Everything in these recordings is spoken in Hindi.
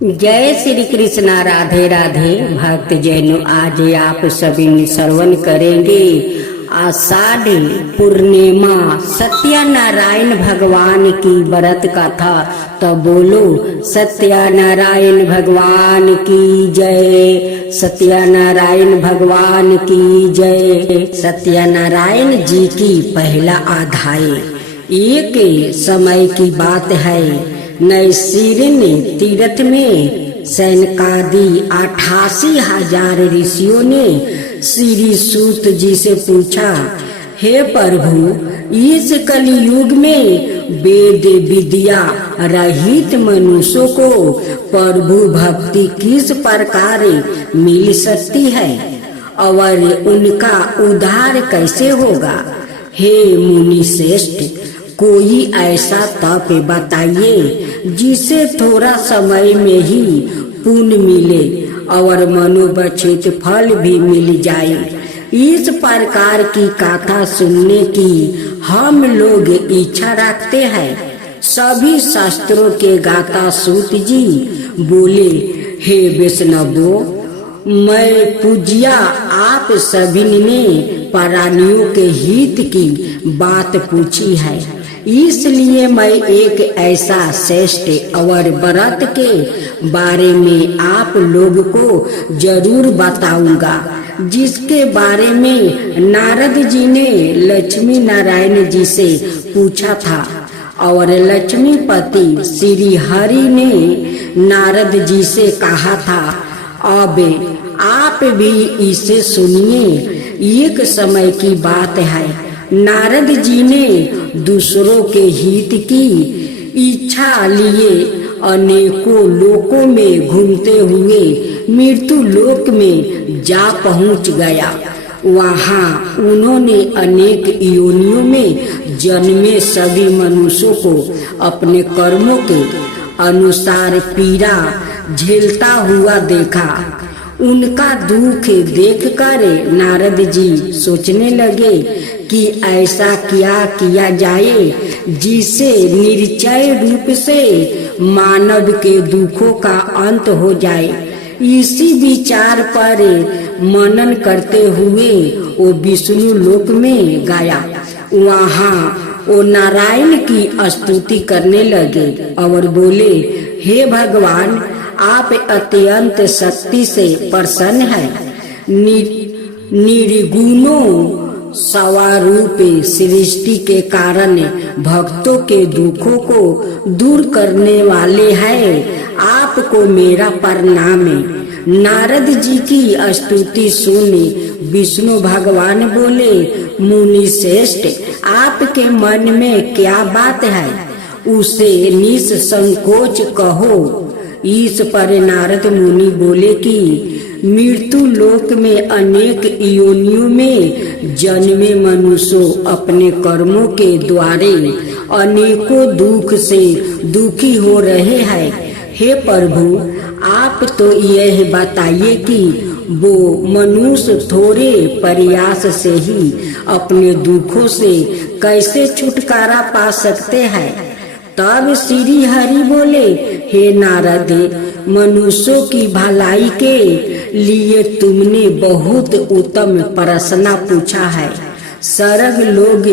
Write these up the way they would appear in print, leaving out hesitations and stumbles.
जय श्री कृष्णा। राधे राधे। भक्त जैनो आज आप सभी श्रवण करेंगे आषाढ़ पूर्णिमा सत्यनारायण भगवान की व्रत कथा। तो बोलो सत्यनारायण भगवान की जय, सत्यनारायण भगवान की जय। सत्यनारायण जी की पहला अध्याय। एक समय की बात है, नैसीरिन तीर्थ में सैनकादि 88,000 ऋषियों ने श्री सूत जी से पूछा, हे प्रभु, इस कलयुग में वेद विद्या रहित मनुष्यों को प्रभु भक्ति किस प्रकार मिल सकती है और उनका उद्धार कैसे होगा। हे मुनि श्रेष्ठ, कोई ऐसा तप बताइए जिसे थोड़ा समय में ही पुण्य मिले और मनोवांछित फल भी मिल जाए। इस प्रकार की कथा सुनने की हम लोग इच्छा रखते हैं। सभी शास्त्रों के गाता सूत जी बोले, हे वैष्णवों, मैं पूज्या आप सभी ने प्राणियों के हित की बात पूछी है, इसलिए मैं एक ऐसा श्रेष्ठ और व्रत के बारे में आप लोग को जरूर बताऊंगा, जिसके बारे में नारद जी ने लक्ष्मी नारायण जी से पूछा था और लक्ष्मीपति श्री हरि ने नारद जी से कहा था। अब आप भी इसे सुनिए। एक समय की बात है, नारद जी ने दूसरों के हित की इच्छा लिए अनेकों लोकों में घूमते हुए मृत्यु लोक में जा पहुंच गया। वहां उन्होंने अनेक योनियों में जन्मे सभी मनुष्यों को अपने कर्मों के अनुसार पीड़ा झेलता हुआ देखा। उनका दुख देखकर नारद जी सोचने लगे कि ऐसा क्या किया जाए जिससे निश्चय रूप से मानव के दुखों का अंत हो जाए। इसी विचार पर मनन करते हुए वो विष्णु लोक में गया। वहाँ वो नारायण की स्तुति करने लगे और बोले, हे भगवान, आप अत्यंत शक्ति से प्रसन्न हैं। निर्गुणों स्वरूप सृष्टि के कारण भक्तों के दुखों को दूर करने वाले हैं, आपको मेरा प्रणाम है। नारद जी की स्तुति सुनी विष्णु भगवान बोले, मुनि श्रेष्ठ, आपके मन में क्या बात है, उसे निसंकोच कहो। इस पर नारद मुनि बोले कि मृत्यु लोक में अनेक योनियों में जन्मे मनुष्यों अपने कर्मों के द्वारे अनेकों दुख से दुखी हो रहे हैं। हे प्रभु, आप तो यह बताइए कि वो मनुष्य थोड़े प्रयास से ही अपने दुखों से कैसे छुटकारा पा सकते हैं। तब श्री हरि बोले, हे नारद, मनुष्यों की भलाई के लिए तुमने बहुत उत्तम प्रश्न पूछा है। स्वर्ग लोग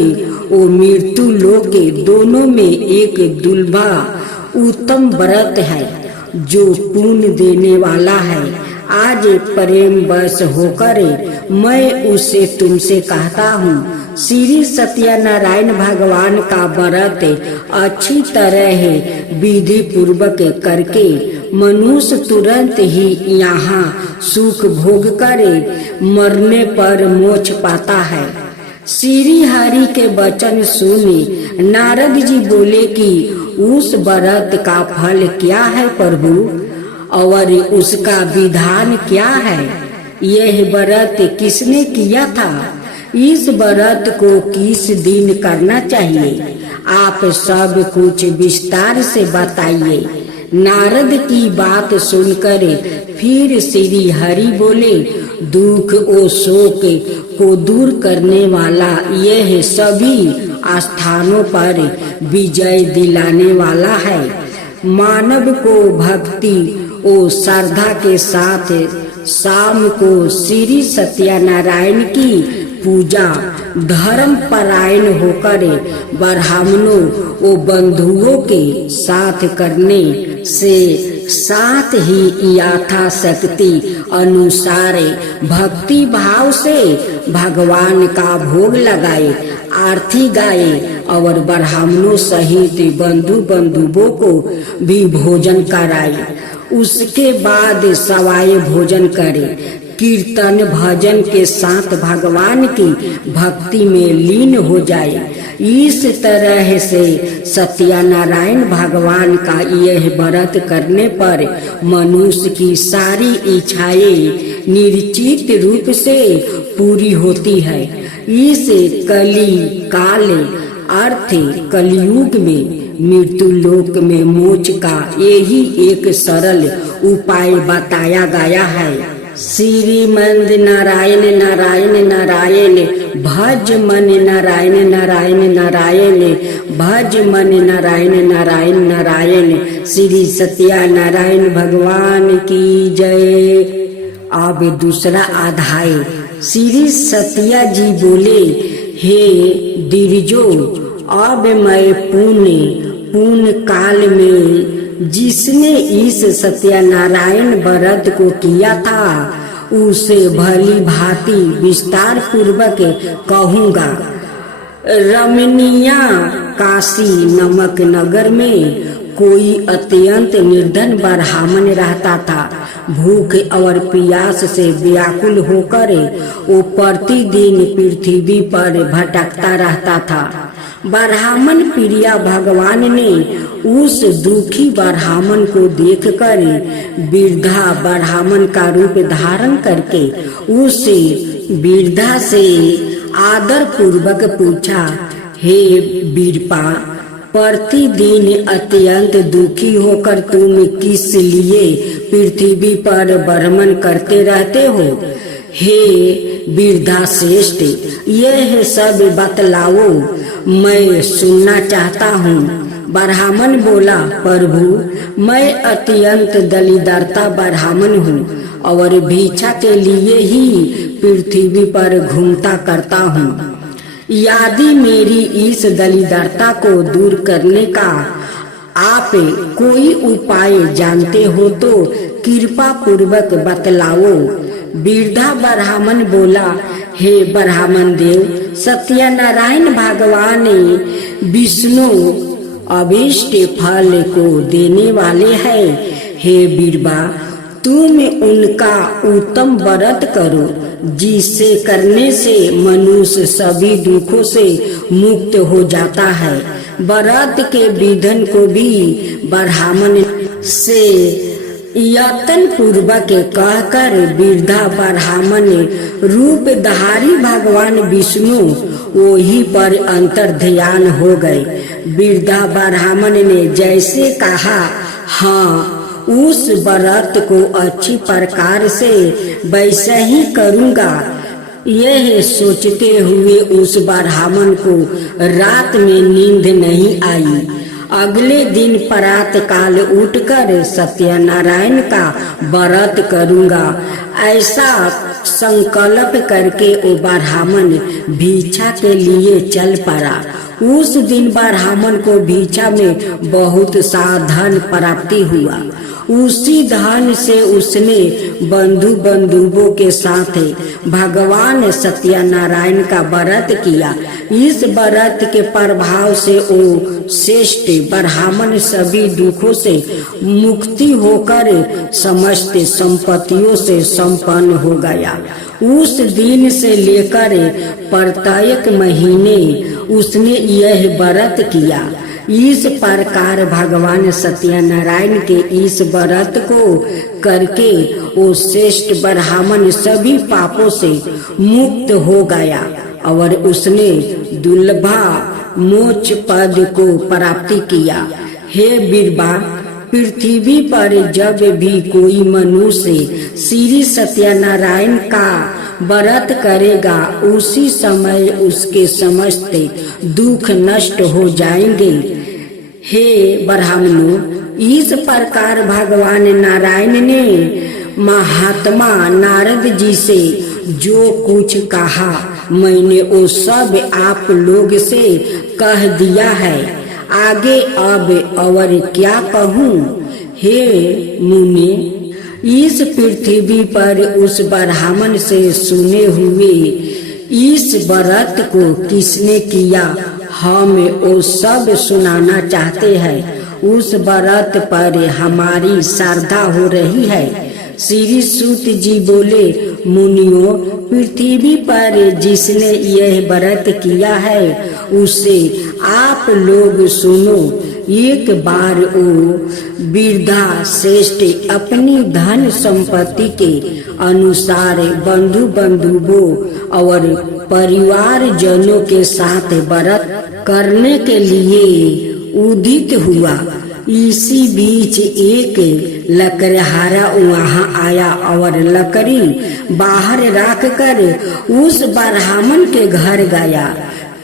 और मृत्यु लोक दोनों में एक दुर्लभ उत्तम व्रत है जो पुण्य देने वाला है। आज प्रेम वश होकर मैं उसे तुमसे कहता हूँ। श्री सत्यनारायण भगवान का व्रत अच्छी तरह विधि पूर्वक करके मनुष्य तुरंत ही यहाँ सुख भोग करे मरने पर मोक्ष पाता है। श्री हरि के वचन सुनी नारद जी बोले कि उस व्रत का फल क्या है प्रभु, और उसका विधान क्या है। यह व्रत किसने किया था, इस व्रत को किस दिन करना चाहिए, आप सब कुछ विस्तार से बताइए। नारद की बात सुनकर फिर श्री हरि बोले, दुख और शोक को दूर करने वाला यह सभी स्थानों पर विजय दिलाने वाला है। मानव को भक्ति ओ श्रद्धा के साथ शाम को श्री सत्यनारायण की पूजा धर्म परायण होकर ब्राह्मणों ओ बंधुओं के साथ करने से साथ ही यथाशक्ति अनुसार भक्ति भाव से भगवान का भोग लगाए, आरती गाए और ब्राह्मणों सहित बंधुओं को भी भोजन कराए। उसके बाद सवाए भोजन करे, कीर्तन भजन के साथ भगवान की भक्ति में लीन हो जाए। इस तरह से सत्यनारायण भगवान का यह व्रत करने पर मनुष्य की सारी इच्छाएं निश्चित रूप से पूरी होती है। इस कली काल अर्थ कलयुग में मृत्यु लोक में मोक्ष का यही एक सरल उपाय बताया गया है। श्रीमंद नारायण नारायण नारायण भज मन नारायण नारायण नारायण भज मन नारायण नारायण नारायण। श्री सत्यनारायण भगवान की जय। अब दूसरा अध्याय। श्री सत्या जी बोले, हे दिरजो, अब मैं पुण्य काल में जिसने इस सत्यनारायण व्रत को किया था उसे भली भांति विस्तार पूर्वक कहूँगा। रमणीया काशी नामक नगर में कोई अत्यंत निर्धन ब्राह्मण रहता था। भूख और प्यास से व्याकुल होकर वो प्रतिदिन पृथ्वी पर भटकता रहता था। ब्राह्मण प्रिया भगवान ने उस दुखी ब्राह्मण को देखकर वृद्धा ब्राह्मण का रूप धारण करके उस वृद्धा से आदर पूर्वक पूछा, हे वीरपा, प्रतिदिन अत्यंत दुखी होकर तुम किस लिए पृथ्वी पर भ्रमण करते रहते हो? हे वृद्धा श्रेष्ठ, यह सब बतलाओ, मैं सुनना चाहता हूँ। ब्राह्मण बोला, प्रभु, मैं अत्यंत दलिद्रता ब्राह्मण हूँ और भिक्षा के लिए ही पृथ्वी पर घूमता करता हूँ। यदि मेरी इस दलिद्रता को दूर करने का आप कोई उपाय जानते हो तो कृपा पूर्वक बतलाओ। वृद्धा ब्राह्मण बोला, हे ब्राह्मण देव, सत्यनारायण भगवान विष्णु अभीष्ट फल को देने वाले हैं। हे वीरबा, तुम उनका उत्तम व्रत करो, जिसे करने से मनुष्य सभी दुखों से मुक्त हो जाता है। व्रत के विधान को भी ब्राह्मण से यत्न पूर्वक कहकर वृद्धा ब्राह्मण रूपधारी भगवान विष्णु वही पर अंतर ध्यान हो गए। वृद्धा ब्राह्मण ने जैसे कहा, हाँ, उस व्रत को अच्छी प्रकार से वैसे ही करूँगा। यह सोचते हुए उस ब्राह्मण को रात में नींद नहीं आई। अगले दिन प्रातः काल उठकर सत्यनारायण का व्रत करूँगा, ऐसा संकल्प करके वो ब्राह्मण भिक्षा के लिए चल पड़ा। उस दिन ब्राह्मण को भिक्षा में बहुत सा धन प्राप्ति हुआ। उसी धन से उसने बंधुओं के साथ भगवान सत्यनारायण का व्रत किया। इस व्रत के प्रभाव से वो श्रेष्ठ ब्राह्मण सभी दुखों से मुक्ति होकर समस्त संपत्तियों से संपन्न हो गया। उस दिन से लेकर प्रत्येक महीने उसने यह व्रत किया। इस प्रकार भगवान सत्यनारायण के इस व्रत को करके वो श्रेष्ठ ब्राह्मण सभी पापों से मुक्त हो गया और उसने दुर्लभा मोक्ष पद को प्राप्ति किया। हे वीरबा, पृथ्वी पर जब भी कोई मनुष्य श्री सत्यनारायण का व्रत करेगा, उसी समय उसके समस्त दुख नष्ट हो जाएंगे। हे ब्राह्मणों, इस प्रकार भगवान नारायण ने महात्मा नारद जी से जो कुछ कहा मैंने वो सब आप लोग से कह दिया है। आगे अब और क्या कहूँ। हे मुनि, इस पृथ्वी पर उस ब्राह्मण से सुने हुए इस व्रत को किसने किया, हम वो सब सुनाना चाहते हैं। उस व्रत पर हमारी श्रद्धा हो रही है। श्री सूत जी बोले, मुनियों, पृथ्वी पर जिसने यह व्रत किया है उसे आप लोग सुनो। एक बार वो वृद्धा श्रेष्ठ अपनी धन संपत्ति के अनुसार बंधु बंधुओं और परिवार जनों के साथ व्रत करने के लिए उदित हुआ। इसी बीच एक लकड़हारा वहाँ आया और लकड़ी बाहर रख कर उस ब्राह्मण के घर गया।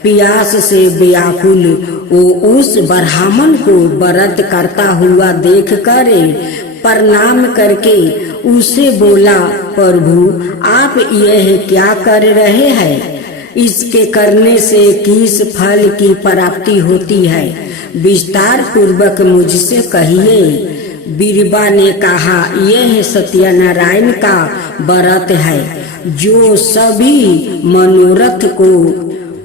प्यास से व्याकुल वो उस ब्राह्मण को व्रत करता हुआ देख कर प्रणाम करके उसे बोला, प्रभु आप यह क्या कर रहे हैं? इसके करने से किस फल की प्राप्ति होती है? विस्तार पूर्वक मुझसे कहिए। बीरबा ने कहा, यह सत्यनारायण का व्रत है जो सभी मनोरथ को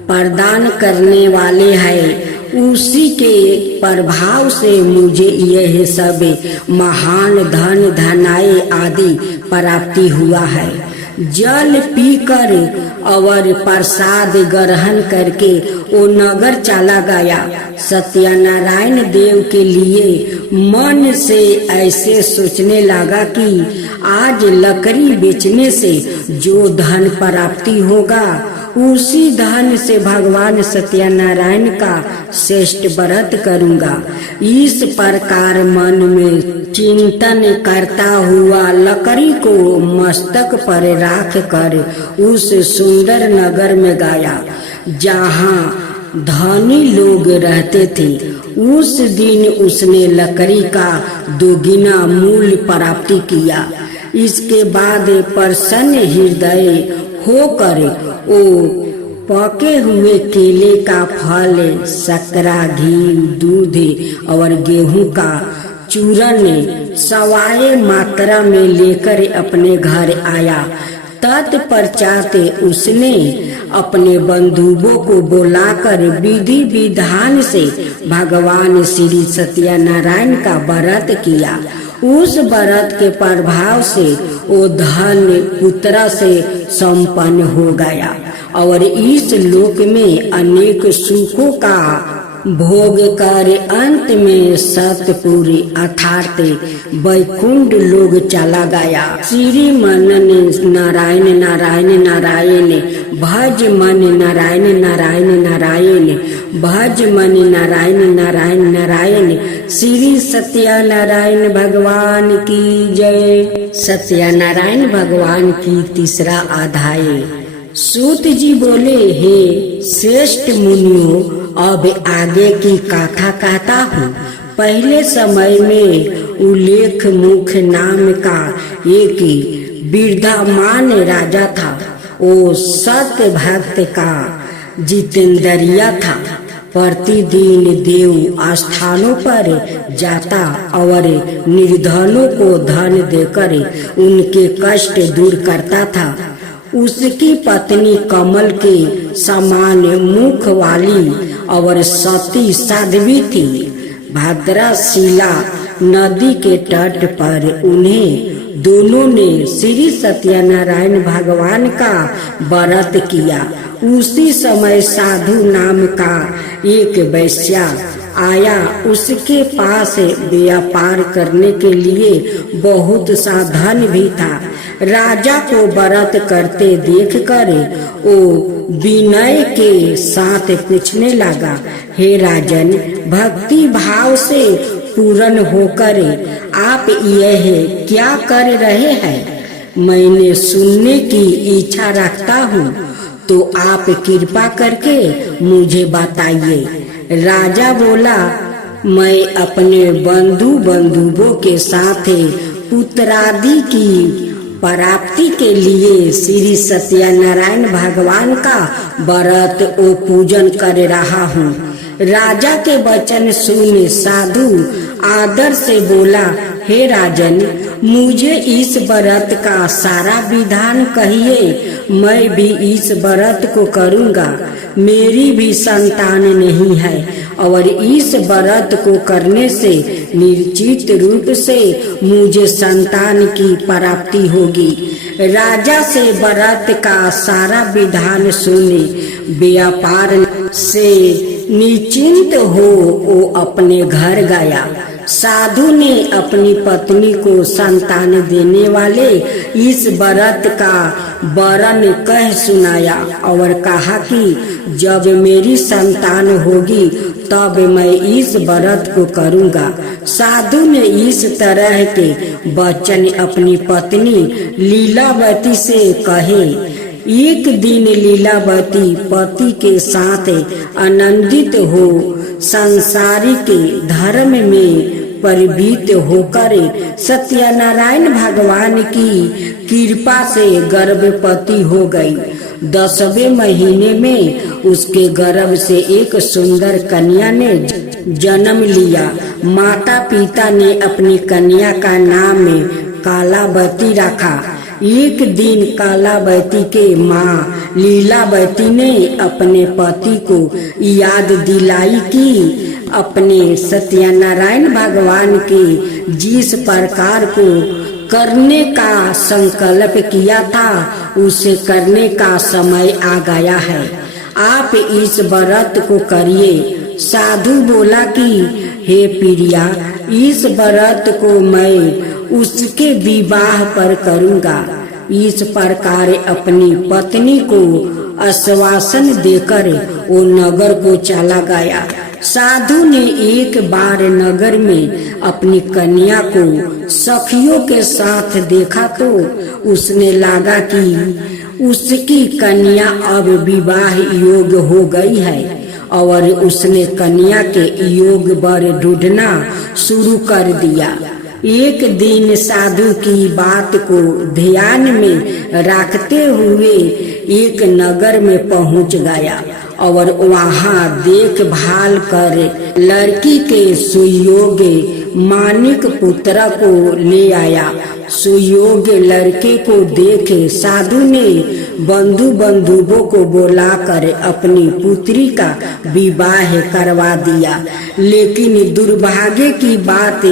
प्रदान करने वाले हैं। उसी के प्रभाव से मुझे यह सब महान धन धनाए आदि प्राप्ति हुआ है। जल पीकर और प्रसाद ग्रहण करके वो नगर चला गया। सत्यनारायण देव के लिए मन से ऐसे सोचने लगा कि आज लकड़ी बेचने से जो धन प्राप्ति होगा उसी धन से भगवान सत्यनारायण का श्रेष्ठ व्रत करूंगा। इस प्रकार मन में चिंतन करता हुआ लकड़ी को मस्तक पर रख कर उस सुंदर नगर में गया जहाँ धनी लोग रहते थे। उस दिन उसने लकड़ी का दोगुना मूल्य प्राप्ति किया। इसके बाद प्रसन्न हृदय होकर वो पके हुए केले का फल, शक्करा, घी, दूध और गेहूं का चूरन सवाए मात्रा में लेकर अपने घर आया। तत्पश्चात उसने अपने बंधुओं को बुलाकर विधि विधान से भगवान श्री सत्यनारायण का व्रत किया। उस व्रत के प्रभाव से वो धन पुत्र से संपन्न हो गया और इस लोक में अनेक सुखों का भोग कर अंत में सतपुरी अर्थात वैकुंठ लोग चला गया। श्री मनन नारायण नारायण नारायण भज मन नारायण नारायण नारायण भज मन नारायण नारायण नारायण। श्री सत्यनारायण भगवान की जय। सत्यनारायण भगवान की तीसरा अध्याय। सूत जी बोले, हे श्रेष्ठ मुनियों, अब आगे की कथा कहता हूँ। पहले समय में उल्लेख मुख नाम का एक विद्यमान राजा था। वो सत्य भक्त का जितेंद्रिया था। प्रतिदिन देव स्थानों पर जाता और निर्धनों को धन देकर उनके कष्ट दूर करता था। उसकी पत्नी कमल के समान मुख वाली और सती साध्वी थी। भद्राशिला नदी के तट पर उन्हें दोनों ने श्री सत्यनारायण भगवान का व्रत किया। उसी समय साधु नाम का एक वैश्या आया। उसके पास व्यापार करने के लिए बहुत सा धन भी था। राजा को व्रत करते देखकर वो विनय के साथ पूछने लगा, हे राजन, भक्ति भाव से पूर्ण होकर आप यह क्या कर रहे हैं? मैंने सुनने की इच्छा रखता हूँ, तो आप कृपा करके मुझे बताइए। राजा बोला, मैं अपने बंधुओं के साथ पुत्रादि की प्राप्ति के लिए श्री सत्यनारायण भगवान का व्रत और पूजन कर रहा हूँ। राजा के वचन सुन साधु आदर से बोला, हे राजन, मुझे इस व्रत का सारा विधान कहिए, मैं भी इस व्रत को करूँगा। मेरी भी संतान नहीं है और इस व्रत को करने से निश्चित रूप से मुझे संतान की प्राप्ति होगी। राजा से व्रत का सारा विधान सुने व्यापार से निश्चिंत हो वो अपने घर गया। साधु ने अपनी पत्नी को संतान देने वाले इस व्रत का वर्णन कह सुनाया और कहा कि जब मेरी संतान होगी तब मैं इस व्रत को करूँगा। साधु ने इस तरह के वचन अपनी पत्नी लीलावती से कहे। एक दिन लीलावती पति के साथ आनंदित हो सांसारिक धर्म में परिवृत होकर सत्यनारायण भगवान की कृपा से गर्भवती हो गई। 10वें महीने में उसके गर्भ से एक सुंदर कन्या ने जन्म लिया। माता पिता ने अपनी कन्या का नाम कालावती रखा। एक दिन कालावती के माँ लीलावती ने अपने पति को याद दिलाई कि अपने सत्यनारायण भगवान के जिस प्रकार को करने का संकल्प किया था उसे करने का समय आ गया है। आप इस व्रत को करिए। साधु बोला कि हे प्रिया, इस व्रत को मैं उसके विवाह पर करूँगा। इस प्रकार अपनी पत्नी को आश्वासन देकर वो नगर को चला गया। साधु ने एक बार नगर में अपनी कन्या को सखियों के साथ देखा तो उसने लगा कि उसकी कन्या अब विवाह योग्य हो गई है और उसने कन्या के योग वर ढूंढना शुरू कर दिया। एक दिन साधु की बात को ध्यान में रखते हुए एक नगर में पहुंच गया और वहां देखभाल कर लड़की के सुयोग्य मानिक पुत्र को ले आया। सुयोग्य लड़के को देखे साधु ने बंधुओं को बुलाकर अपनी पुत्री का विवाह करवा दिया। लेकिन दुर्भाग्य की बात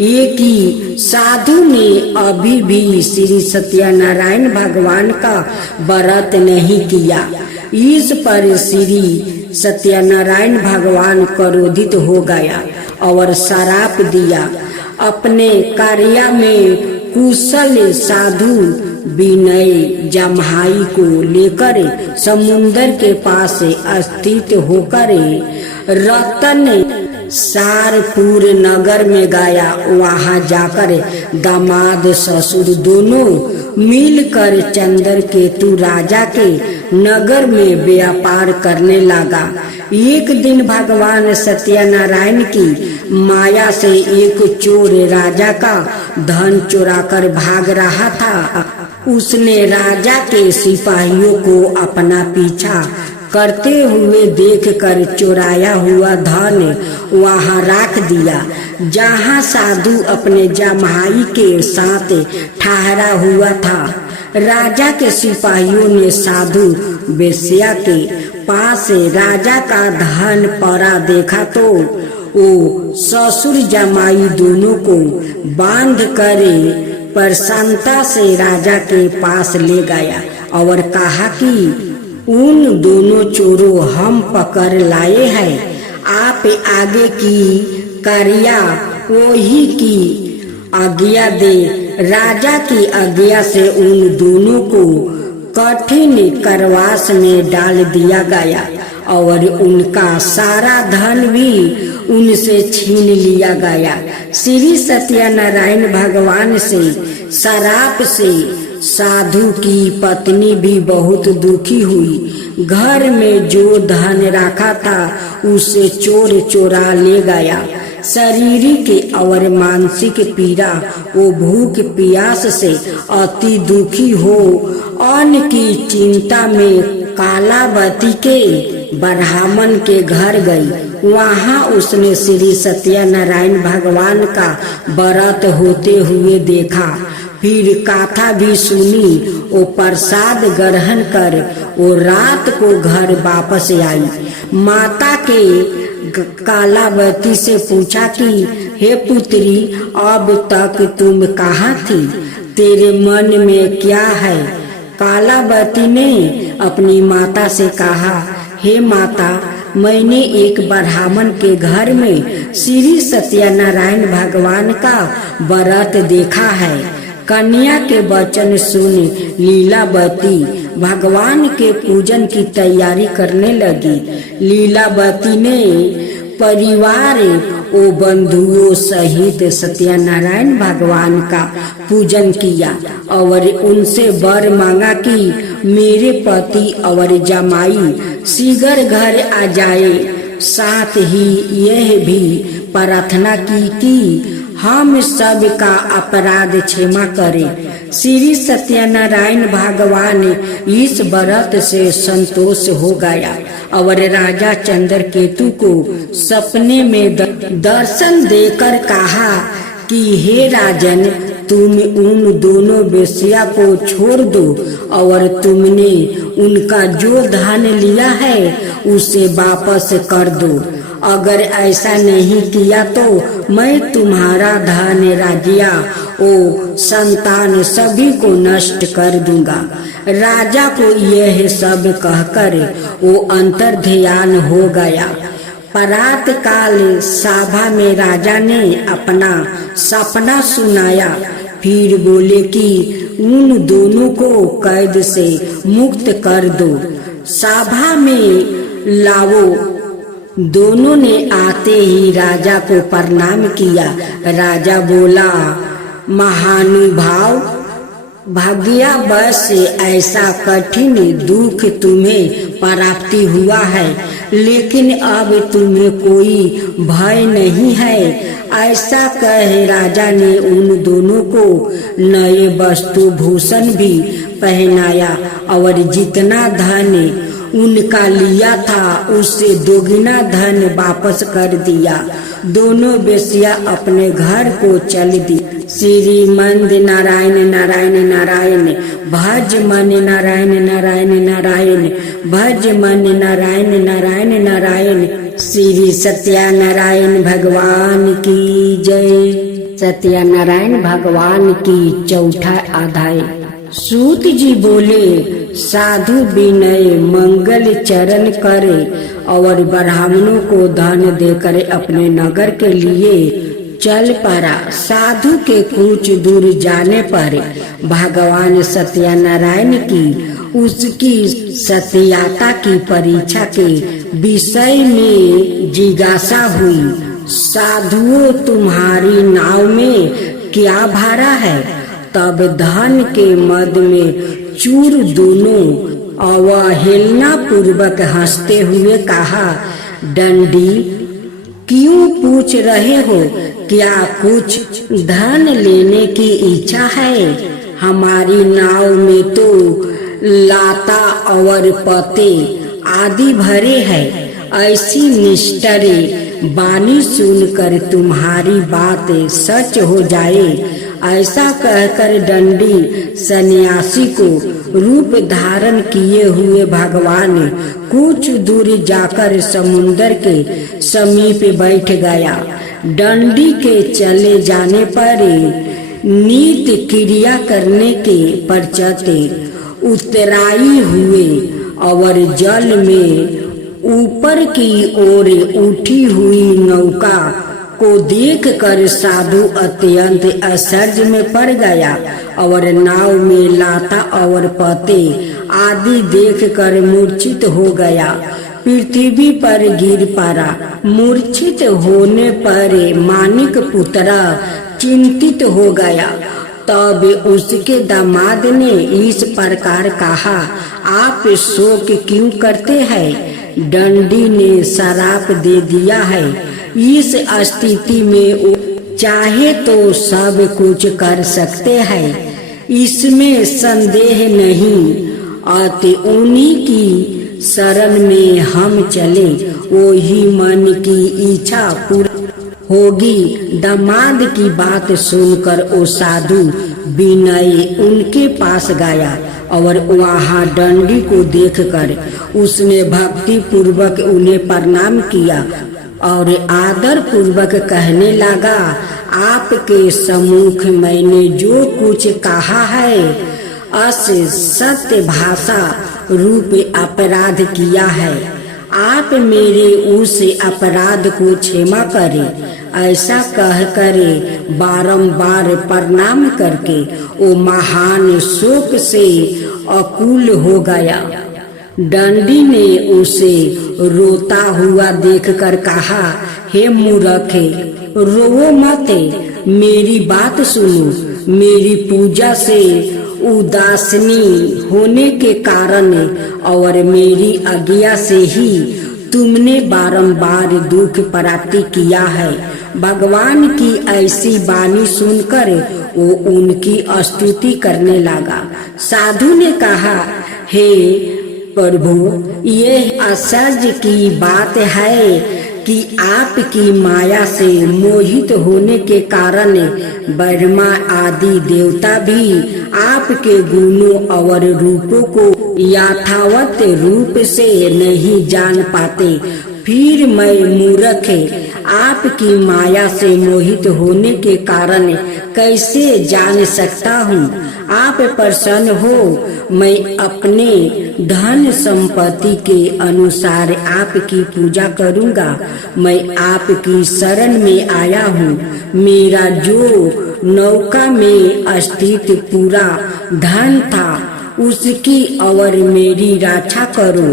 ये कि साधु ने अभी भी श्री सत्यनारायण भगवान का व्रत नहीं किया। इस पर श्री सत्यनारायण भगवान क्रोधित हो गया और श्राप दिया। अपने कार्य में कुशल साधु विनय जम्हाई को लेकर समुद्र के पास स्थित होकर रतन सारपुर नगर में गया। वहां जाकर दामाद ससुर दोनों मिलकर चंद्रकेतु राजा के नगर में व्यापार करने लगा। एक दिन भगवान सत्यनारायण की माया से एक चोर राजा का धन चुराकर भाग रहा था। उसने राजा के सिपाहियों को अपना पीछा करते हुए देखकर चुराया हुआ धन वहां रख दिया जहां साधु अपने जमाई के साथ ठहरा हुआ था। राजा के सिपाहियों ने साधु वेश्या के पास राजा का धन पड़ा देखा तो वो ससुर जमाई दोनों को बांध कर प्रसन्नता से राजा के पास ले गया और कहा कि उन दोनों चोरों हम पकड़ लाए हैं। आप आगे की कार्य वही की आज्ञा दे। राजा की आज्ञा से उन दोनों को कठिन करवास में डाल दिया गया और उनका सारा धन भी उनसे छीन लिया गया। श्री सत्यनारायण भगवान से श्राप से साधु की पत्नी भी बहुत दुखी हुई। घर में जो धन रखा था उसे चोर चोरा ले गया। शारीरिक और मानसिक पीड़ा, वो भूख प्यास से अति दुखी हो अन्न की चिंता में कालावती के ब्राह्मण के घर गई। वहां उसने श्री सत्यनारायण भगवान का व्रत होते हुए देखा। फिर कथा भी सुनी। वो प्रसाद ग्रहण कर वो रात को घर वापस आई। माता के कालावती से पूछा कि हे पुत्री, अब तक तुम कहाँ थी? तेरे मन में क्या है? कालावती ने अपनी माता से कहा, हे माता, मैंने एक ब्राह्मण के घर में श्री सत्यनारायण भगवान का व्रत देखा है। कन्या के वचन सुन लीलावती भगवान के पूजन की तैयारी करने लगी। लीलावती ने परिवार ओ बंधुओं सहित सत्यनारायण भगवान का पूजन किया और उनसे वर मांगा कि मेरे पति और जमाई शीघ्र घर आ जाए। साथ ही यह भी प्रार्थना की कि हम सब का अपराध क्षमा करें। श्री सत्यनारायण भगवान इस व्रत से संतोष हो गया और राजा चंद्रकेतु को सपने में दर्शन देकर कहा कि हे राजन, तुम उन दोनों वेश्या को छोड़ दो और तुमने उनका जो धन लिया है उसे वापस कर दो। अगर ऐसा नहीं किया तो मैं तुम्हारा धन, राज्य ओ संतान सभी को नष्ट कर दूंगा। राजा को यह सब कहकर वो अंतर्ध्यान हो गया। प्रात काल सभा में राजा ने अपना सपना सुनाया। फिर बोले कि उन दोनों को कैद से मुक्त कर दो, सभा में लाओ। दोनों ने आते ही राजा को प्रणाम किया। राजा बोला, महानुभाव, भाग्यवश ऐसा कठिन दुख तुम्हें प्राप्ति हुआ है, लेकिन अब तुम्हें कोई भय नहीं है। ऐसा कह राजा ने उन दोनों को नए वस्तु भूषण भी पहनाया और जितना धन उनका लिया था उससे दोगुना धन वापस कर दिया। दोनों वेश्या अपने घर को चल दी। श्रीमंद नारायण नारायण नारायण, भज मन नारायण नारायण नारायण, भज मन नारायण नारायण नारायण। श्री सत्यनारायण भगवान की जय। सत्यनारायण भगवान की चौथा अध्याय। सूत जी बोले, साधु विनय मंगल चरण करे और ब्राह्मणों को धन देकर अपने नगर के लिए चल पड़ा। साधु के कुछ दूर जाने पर भगवान सत्यनारायण की उसकी सत्यता की परीक्षा के विषय में जिज्ञासा हुई। साधुओं, तुम्हारी नाव में क्या भारा है? तब धन के मद में चूर दोनों अवहेलना पूर्वक हंसते हुए कहा, डंडी, क्यों पूछ रहे हो? क्या कुछ धन लेने की इच्छा है? हमारी नाव में तो लाता और पते आदि भरे हैं। ऐसी निष्ठरे बानी सुनकर तुम्हारी बात सच हो जाए। ऐसा कहकर दंडी सन्यासी को रूप धारण किए हुए भगवान कुछ दूर जाकर समुद्र के समीप बैठ गया। दंडी के चले जाने पर नित्य क्रिया करने के पश्चात उतराई हुए और जल में ऊपर की ओर उठी हुई नौका को देखकर साधु अत्यंत आश्चर्य में पड़ गया और नाव में लाता और पते आदि देखकर मूर्छित हो गया। पृथ्वी पर गिर पड़ा। मूर्छित होने पर मानिक पुत्र चिंतित हो गया। तब उसके दामाद ने इस प्रकार कहा, आप शोक क्यों करते हैं? दंडी ने श्राप दे दिया है। इस स्थिति में वो चाहे तो सब कुछ कर सकते हैं, इसमें संदेह नहीं। अति उन्हीं की शरण में हम चले, वो ही मन की इच्छा पूरी होगी। दामाद की बात सुनकर वो साधु विनय उनके पास गया और वहाँ डंडी को देखकर उसने भक्ति पूर्वक उन्हें प्रणाम किया और आदर पूर्वक कहने लगा, आपके सम्मुख मैंने जो कुछ कहा है अस सत्य भाषा रूप अपराध किया है। आप मेरे उस अपराध को क्षमा करें। ऐसा कह करे बारंबार प्रणाम करके वो महान शोक से अकुल हो गया। डंडी ने उसे रोता हुआ देखकर कहा, हे मूर्खे, रोवो मत, मेरी बात सुनो। मेरी पूजा से उदासीनी होने के कारण और मेरी आज्ञा से ही तुमने बारंबार दुख प्राप्ति किया है। भगवान की ऐसी वाणी सुनकर वो उनकी स्तुति करने लगा। साधु ने कहा, हे प्रभु, ये आश्चर्य की बात है कि आपकी माया से मोहित होने के कारण ब्रह्मा आदि देवता भी आपके गुणों और रूपों को यथावत रूप से नहीं जान पाते। फिर मैं मूर्ख आपकी माया से मोहित होने के कारण कैसे जान सकता हूँ? आप प्रसन्न हो, मैं अपने धन संपत्ति के अनुसार आपकी पूजा करूँगा। मैं आपकी शरण में आया हूँ। मेरा जो नौका में स्थित पूरा धन था उसकी और मेरी रक्षा करो।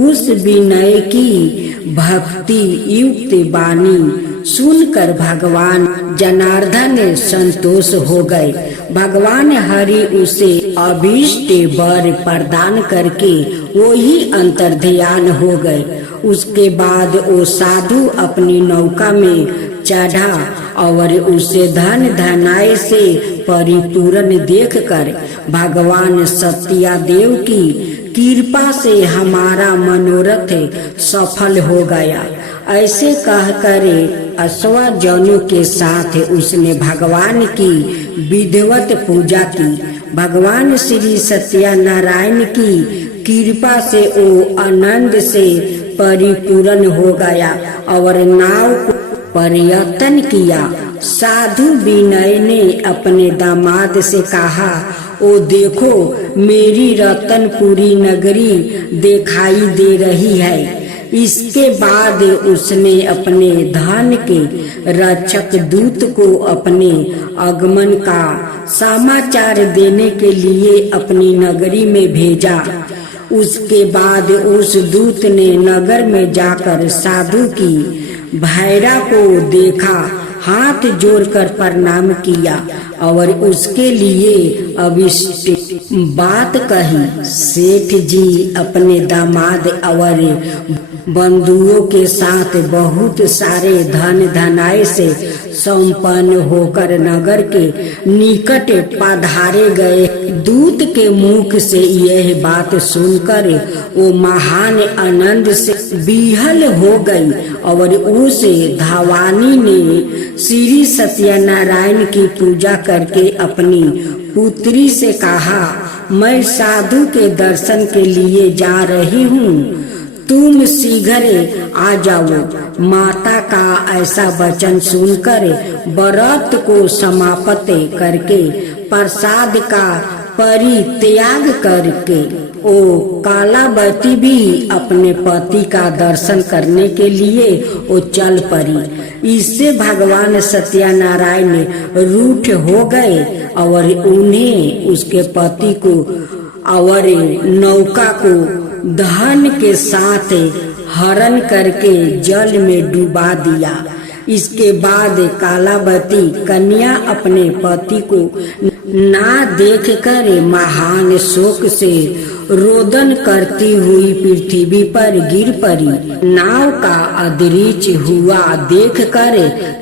उस विनय की भक्ति युक्त वाणी सुनकर भगवान जनार्दन संतोष हो गए। भगवान हरि उसे अभीष्ट वर प्रदान करके वो ही अंतर्ध्यान हो गए। उसके बाद वो साधु अपनी नौका में चढ़ा और उसे धन धनाय से परिपूर्ण देखकर भगवान सत्यादेव की कृपा से हमारा मनोरथ सफल हो गया। ऐसे कहकर अश्वजनों के साथ उसने भगवान की विधिवत पूजा की। भगवान श्री सत्यनारायण की कृपा से वो आनंद से परिपूर्ण हो गया और नाव को पर्यटन किया। साधु विनय ने अपने दामाद से कहा, ओ देखो, मेरी रतनपुरी नगरी दिखाई दे रही है। इसके बाद उसने अपने धन के रक्षक दूत को अपने आगमन का समाचार देने के लिए अपनी नगरी में भेजा। उसके बाद उस दूत ने नगर में जाकर साधु की भैरा को देखा, हाथ जोड़कर प्रणाम किया और उसके लिए अभिष्ट बात कही। सेठ जी अपने दामाद और बंधुओं के साथ बहुत सारे धन धनाय से संपन्न होकर नगर के निकट पधारे गए। दूत के मुख से यह बात सुनकर वो महान आनंद से विहल हो गई और उस धावानी ने श्री सत्यनारायण की पूजा करके अपनी पुत्री से कहा, मैं साधु के दर्शन के लिए जा रही हूँ, तुम शीघ्र आ जाओ। माता का ऐसा वचन सुनकर व्रत को समाप्त करके प्रसाद का परित्याग करके ओ कालावती भी अपने पति का दर्शन करने के लिए वो चल पड़ी। इससे भगवान सत्यनारायण रूठ हो गए और उन्हें उसके पति को और नौका को धन के साथ हरण करके जल में डुबा दिया। इसके बाद कालावती कन्या अपने पति को ना देखकर महान शोक से रोदन करती हुई पृथ्वी पर गिर पड़ी। नाव का अदृश्य हुआ देख कर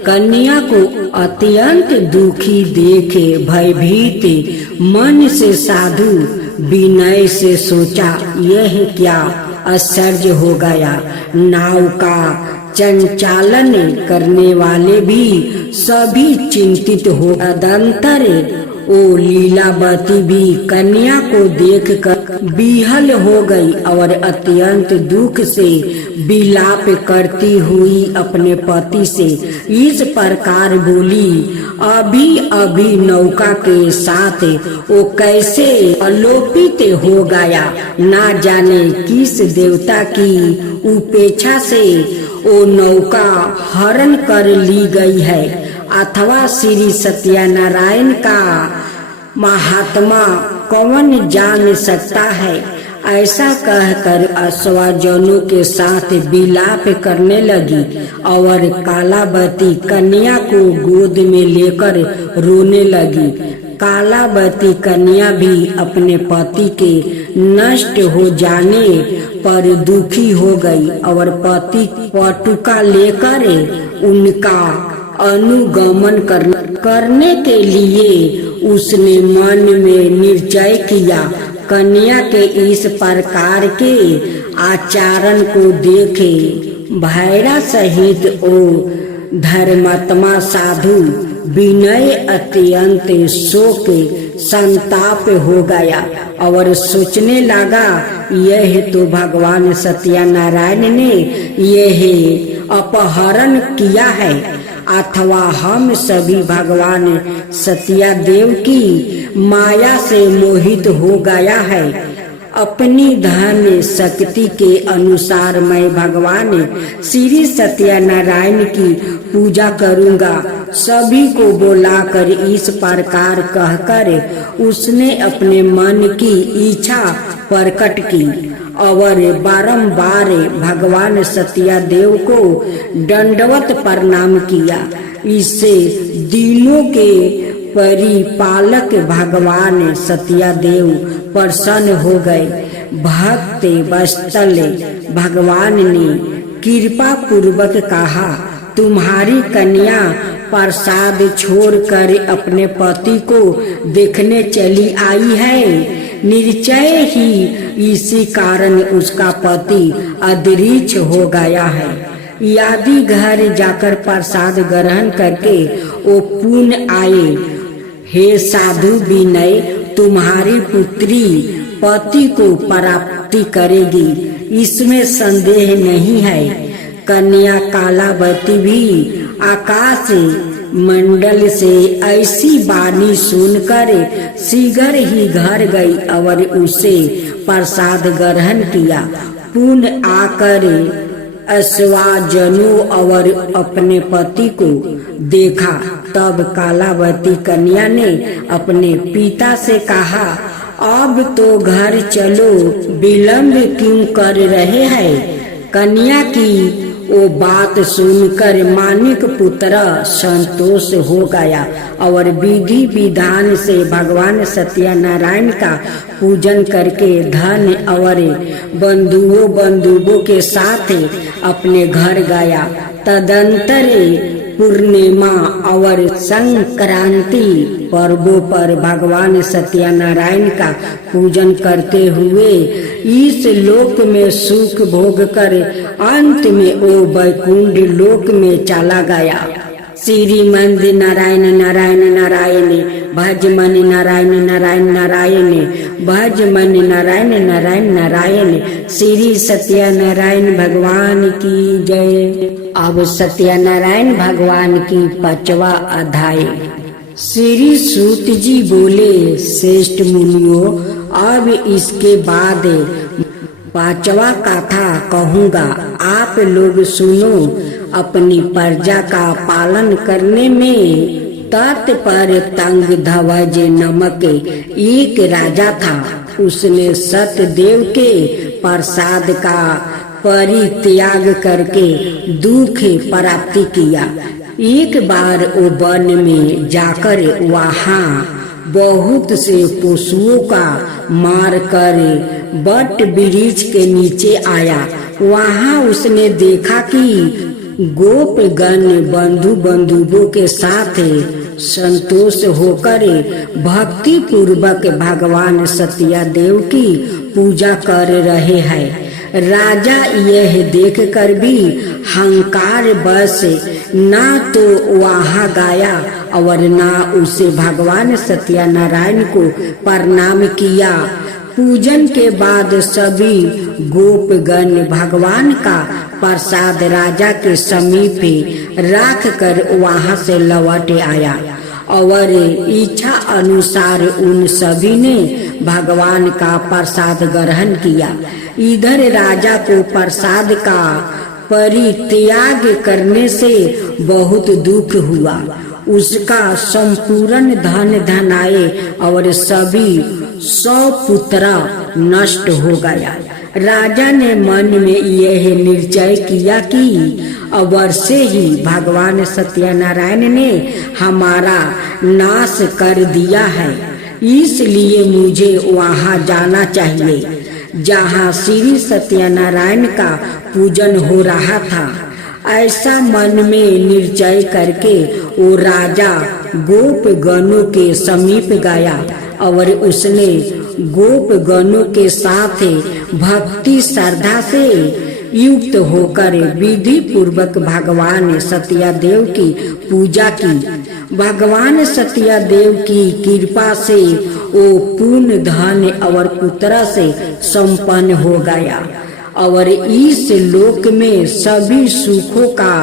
कन्या को अत्यंत दुखी देखे भयभीत मन से साधु विनय से सोचा, यह क्या आश्चर्य हो गया। नाव का संचालन करने वाले भी सभी चिंतित हो। तदंतर ओ लीलावती भी कन्या को देखकर विहल हो गई और अत्यंत दुख से विलाप करती हुई अपने पति से इस प्रकार बोली, अभी अभी नौका के साथ वो कैसे अलोपित हो गया। ना जाने किस देवता की उपेक्षा से वो नौका हरण कर ली गई है, अथवा श्री सत्यनारायण का महात्मा कौन जान सकता है। ऐसा कहकर अश्वजनों के साथ विलाप करने लगी और कालावती कन्या को गोद में लेकर रोने लगी। कालावती कन्या भी अपने पति के नष्ट हो जाने पर दुखी हो गई और पति पटुका लेकर उनका अनुगमन करने के लिए उसने मन में निश्चय किया। कन्या के इस प्रकार के आचरण को देखे भैरा सहित ओ धर्मात्मा साधु विनय अत्यंत शोक संताप हो गया और सोचने लगा, यह तो भगवान सत्यनारायण ने यह अपहरण किया है, अथवा हम सभी भगवान सत्यादेव की माया से मोहित हो गया है। अपनी धन शक्ति के अनुसार मैं भगवान श्री सत्यनारायण की पूजा करूंगा। सभी को बुलाकर इस प्रकार कहकर उसने अपने मन की इच्छा प्रकट की और बारंबार भगवान सत्यादेव को दंडवत प्रणाम किया। इससे दिनों के परिपालक भगवान सत्यादेव प्रसन्न हो गए। भक्त वत्सल भगवान ने कृपा पूर्वक कहा, तुम्हारी कन्या प्रसाद छोड़कर अपने पति को देखने चली आई है। निश्चय ही इसी कारण उसका पति अदृश्य हो गया है। यदि घर जाकर प्रसाद ग्रहण करके वो पुण्य आए। हे साधु विनय, तुम्हारी पुत्री पति को प्राप्ति करेगी, इसमें संदेह नहीं है। कन्या कालावती भी आकाश मंडल से ऐसी वाणी सुनकर शीघ्र ही घर गई और उसे प्रसाद ग्रहण किया। पुण्य आकर अश्वजनों और अपने पति को देखा। तब कालावती कन्या ने अपने पिता से कहा, अब तो घर चलो, विलंब क्यों कर रहे हैं। कन्या की वो बात सुनकर मानिक पुत्र संतोष हो गया और विधि विधान से भगवान सत्यनारायण का पूजन करके धन और बंधुओं के साथ अपने घर गया। तदंतर पूर्णिमा और संक्रांति पर्वों पर भगवान सत्यनारायण का पूजन करते हुए इस लोक में सुख भोग कर अंत में वो वैकुंठ लोक में चला गया। श्रीमंद नारायण नारायण नारायण भज मन नारायण नारायण नारायण भज मन नारायण नारायण नारायण। श्री सत्यनारायण भगवान की जय। अब सत्यनारायण भगवान की 5वां अध्याय। श्री सूत जी बोले, श्रेष्ठ मुनियों, अब इसके बाद 5वां कथा कहूँगा, आप लोग सुनो। अपनी प्रजा का पालन करने में तत्पर तंग ध्वज नामक एक राजा था। उसने सत्यदेव के प्रसाद का परित्याग करके दुख प्राप्ति किया। एक बार वो वन में जाकर वहाँ बहुत से पशुओं का मार कर बट वृक्ष के नीचे आया। वहाँ उसने देखा कि गोपगण बंधु बंधुओं के साथ संतोष होकर भक्ति पूर्वक भगवान सत्यदेव की पूजा कर रहे हैं। राजा यह देखकर भी हंकार बस ना तो वहाँ गया और ना उसे भगवान सत्यनारायण को प्रणाम किया। पूजन के बाद सभी गोपगण भगवान का प्रसाद राजा के समीप रख कर वहाँ से लौट आया और इच्छा अनुसार उन सभी ने भगवान का प्रसाद ग्रहण किया। इधर राजा को प्रसाद का परित्याग करने से बहुत दुख हुआ। उसका संपूर्ण धन धनाए और सभी 100 पुत्र नष्ट हो गया। राजा ने मन में यह निश्चय किया कि अवश्य ही भगवान सत्यनारायण ने हमारा नाश कर दिया है, इसलिए मुझे वहाँ जाना चाहिए जहाँ श्री सत्यनारायण का पूजन हो रहा था। ऐसा मन में निश्चय करके वो राजा गोपगणों के समीप गया और उसने गोपगणों के साथ भक्ति श्रद्धा से युक्त होकर विधि पूर्वक भगवान सत्यदेव की पूजा की। भगवान सत्यदेव की कृपा से वो पूर्ण धन और पुत्र से संपन्न हो गया और इस लोक में सभी सुखों का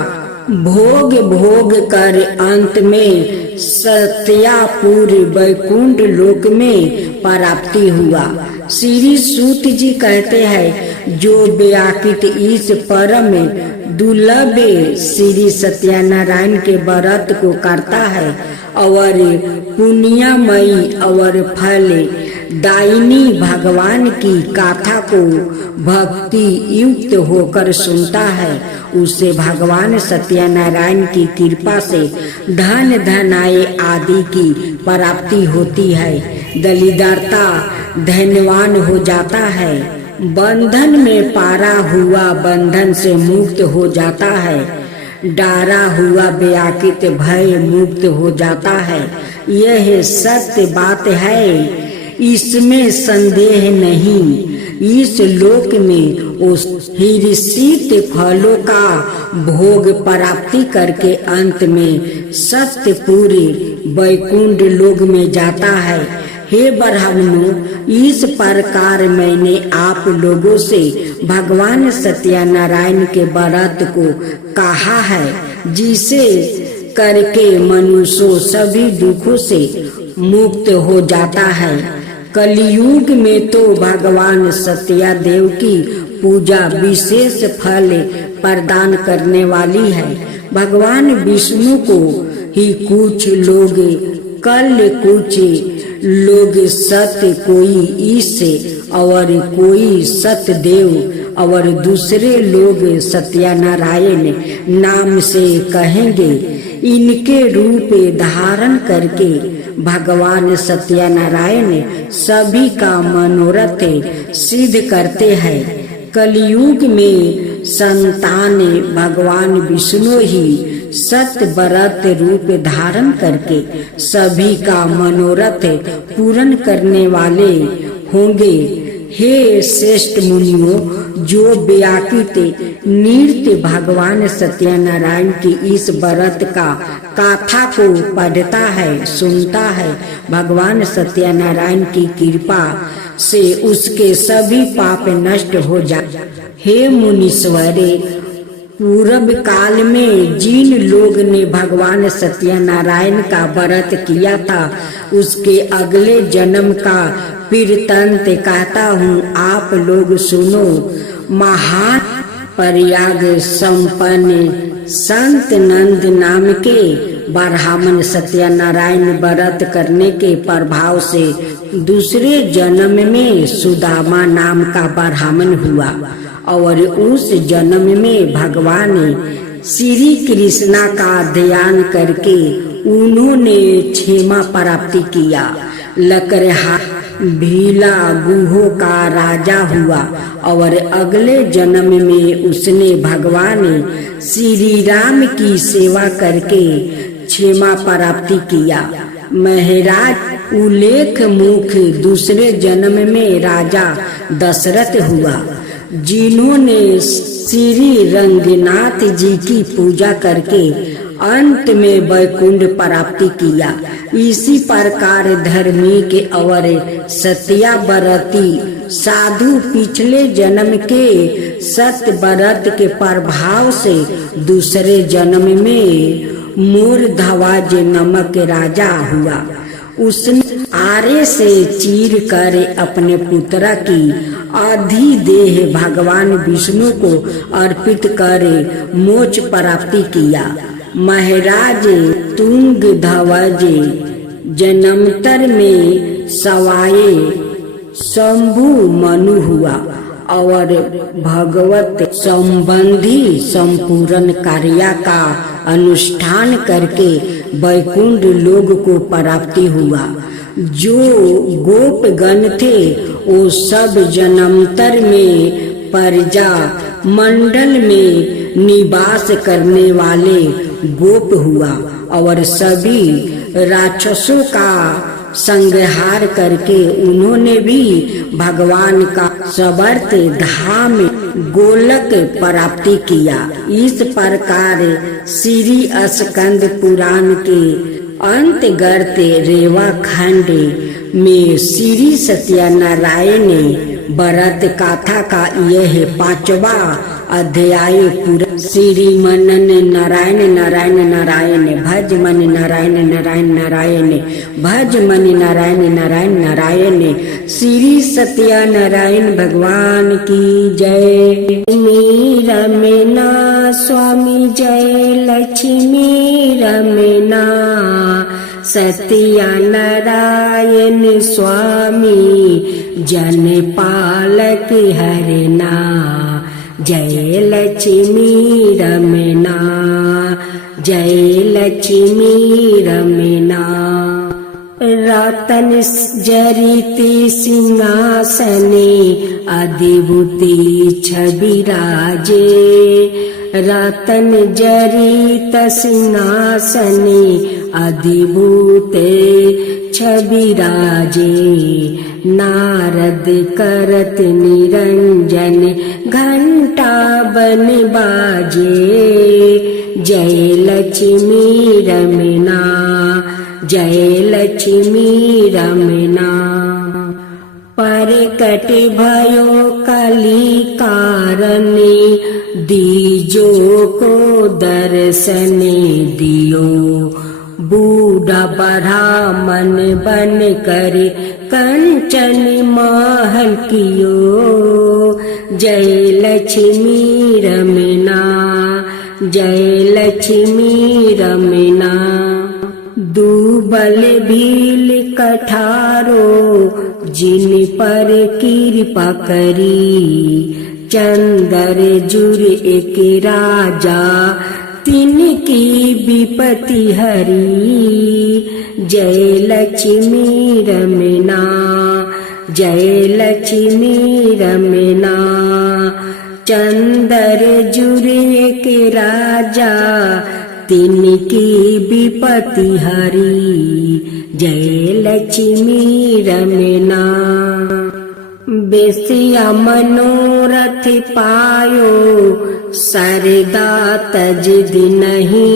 भोग कर अंत में सत्यापुर वैकुंठ लोक में प्राप्ति हुआ। श्री सूत जी कहते हैं, जो व्याकृत इस परम दुर्लभ श्री सत्यनारायण के व्रत को करता है और पुण्यमयी और फल दायिनी भगवान की गाथा को भक्ति युक्त होकर सुनता है, उसे भगवान सत्यनारायण की कृपा से धन धनाए आदि की प्राप्ति होती है। दलिद्रता धनवान हो जाता है, बंधन में पारा हुआ बंधन से मुक्त हो जाता है, डारा हुआ व्याकृत भय मुक्त हो जाता है। यह सत्य बात है, इसमें संदेह नहीं। इस लोक में उस हिर्षित फलों का भोग प्राप्ति करके अंत में सत्य पूरे वैकुंठ लोक में जाता है। हे ब्राह्मणों, इस प्रकार मैंने आप लोगों से भगवान सत्यनारायण के व्रत को कहा है, जिसे करके मनुष्य सभी दुखों से मुक्त हो जाता है। कलयुग में तो भगवान सत्यदेव की पूजा विशेष फल प्रदान करने वाली है। भगवान विष्णु को ही कुछ लोग कल, कुछ लोग सत्य, कोई ईश और कोई सत्यदेव और दूसरे लोग सत्यनारायण नाम से कहेंगे। इनके रूप धारण करके भगवान सत्यनारायण सभी का मनोरथ सिद्ध करते हैं। कलयुग में संतान भगवान विष्णु ही सत्य व्रत रूप धारण करके सभी का मनोरथ पूर्ण करने वाले होंगे। हे श्रेष्ठ मुनियों, जो व्याकृत नृत्य भगवान सत्यनारायण की इस व्रत का गाथा को पढ़ता है, सुनता है, भगवान सत्यनारायण की कृपा से उसके सभी पाप नष्ट हो जाए। हे मुनीश्वरे, पूर्व काल में जिन लोग ने भगवान सत्यनारायण का व्रत किया था, उसके अगले जन्म का वृत्तांत कहता हूँ, आप लोग सुनो। महान प्रयाग संपन्न संत नंद नाम के ब्राह्मण सत्यनारायण व्रत करने के प्रभाव से दूसरे जन्म में सुदामा नाम का ब्राह्मण हुआ और उस जन्म में भगवान श्री कृष्णा का ध्यान करके उन्होंने क्षेमा प्राप्ति किया। लकरहा भीला गुहो का राजा हुआ और अगले जन्म में उसने भगवान श्री राम की सेवा करके क्षेमा प्राप्ति किया। महाराज उल्लेख मुख दूसरे जन्म में राजा दशरथ हुआ, जिन्होंने श्री रंगनाथ जी की पूजा करके अंत में वैकुंठ प्राप्ति किया। इसी प्रकार धार्मिक और सत्याव्रती साधु पिछले जन्म के सत्य व्रत के प्रभाव से दूसरे जन्म में मूर्धध्वज नामक राजा हुआ। उसने आरे से चीर कर अपने पुत्र की अधिदेह भगवान विष्णु को अर्पित कर मोक्ष प्राप्ति किया। महाराज तुंगध्वज जन्मांतर में सवाए शंभु मनु हुआ और भगवत संबंधी संपूर्ण कार्य का अनुष्ठान करके वैकुंठ लोक को प्राप्ति हुआ। जो गोपगण थे वो सब जन्मांतर में प्रजा मंडल में निवास करने वाले गोप हुआ और सभी राक्षसों का संहार करके उन्होंने भी भगवान का समर्थ धाम गोलक प्राप्ति किया। इस प्रकार श्री स्कंद पुराण के अंतर्गत रेवा खंड में श्री सत्यनारायण व्रत कथा का यह 5वां अध्याय पूरा। श्री मनन नारायण नारायण नारायण भज मन नारायण नारायण नारायण भज मन नारायण नारायण नारायण। श्री सत्यनारायण भगवान की जय। रमना स्वामी जय लक्ष्मी रमना सत्यनारायण स्वामी जन पालक हरना जय लक्ष्मी रमना जय लक्ष्मी रमना। रतन जरिति सिंहासने अधिभूति छविराजे रतन जरित सिंहासने अधिभूते छविराजे। नारद करत निरंजन घंटा बन बाजे जय लक्ष्मी रमना जय लक्ष्मी रमना। परकट भयो कली कारणे दीजो को दर्शन दियो बूढ़ा ब्राह्मण बन कर कंचन महल कियो जय लक्ष्मी रमना जय लक्ष्मी रमना। दूबल भील कठारो जिन पर कृपा करी चंदर जुर एक राजा तिनकी विपत्ति हरी जय लक्ष्मी रमना जय लक्ष्मी रमना। चंदर जुर एक राजा तिनकी विपत्ति हरी जय लक्ष्मी रमना। बेसिया मनोरथ पायो सरदा तज दिनहि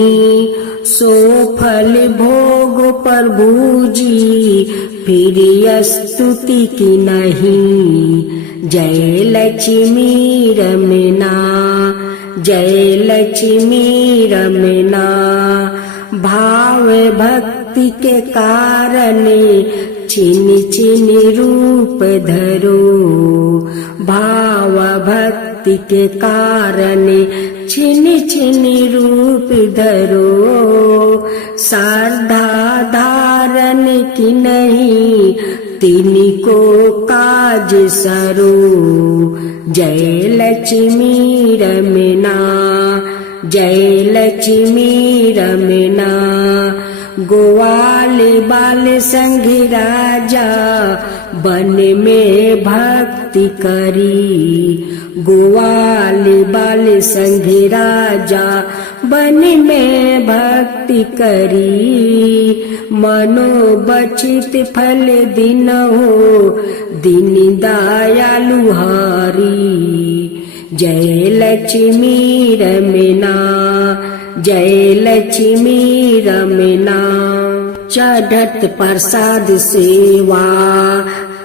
सो फल भोग प्रभु जी फिर स्तुति की नहीं जय लक्ष्मी रमना जय लक्ष्मी रमना। भाव भक्ति के कारण छिन छिन रूप धरो भाव भक्ति के कारण छिन छिन रूप धरो श्रद्धा धारण की नहीं तिनको काज सरो जय लक्ष्मी रमना जय लक्ष्मी रमना। ग्वाल बाल संग राजा बन में भक्ति करी। गोवाल बाल संघे राजा बन में भक्ति करी। मनो बचित फल दिन हो दिन दयालु हरि। जय लक्ष्मी रमना जय लक्ष्मी रमना। चढ़त प्रसाद सेवा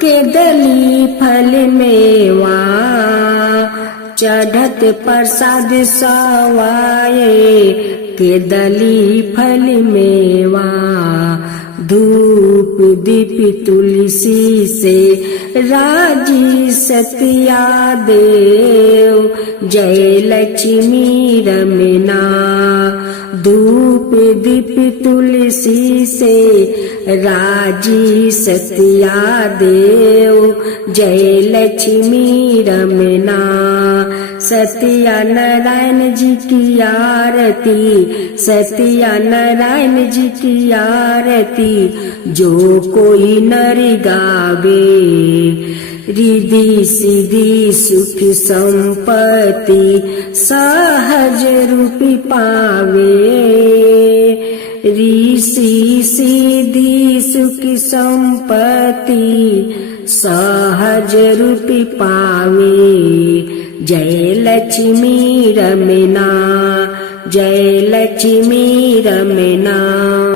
के दली फल मेवा। चढ़त प्रसाद सवाए के दली फल मेवा। धूप दीप तुलसी से राजी सतिया देव। जय लक्ष्मी रमना। धूप दीप तुलसी से राजी सतिया देव। जय लक्ष्मी रमना। सत्या नारायण जी की आरती। सत्या नारायण जी की आरती जो कोई नर गावे। रिद्धि सिद्धि सुख संपत्ति सहज रूपी पावे। ऋषि सिद्धि सुख संपत्ति सहज रूपी पावे। जय लक्ष्मी रमना जय लक्ष्मी रमना।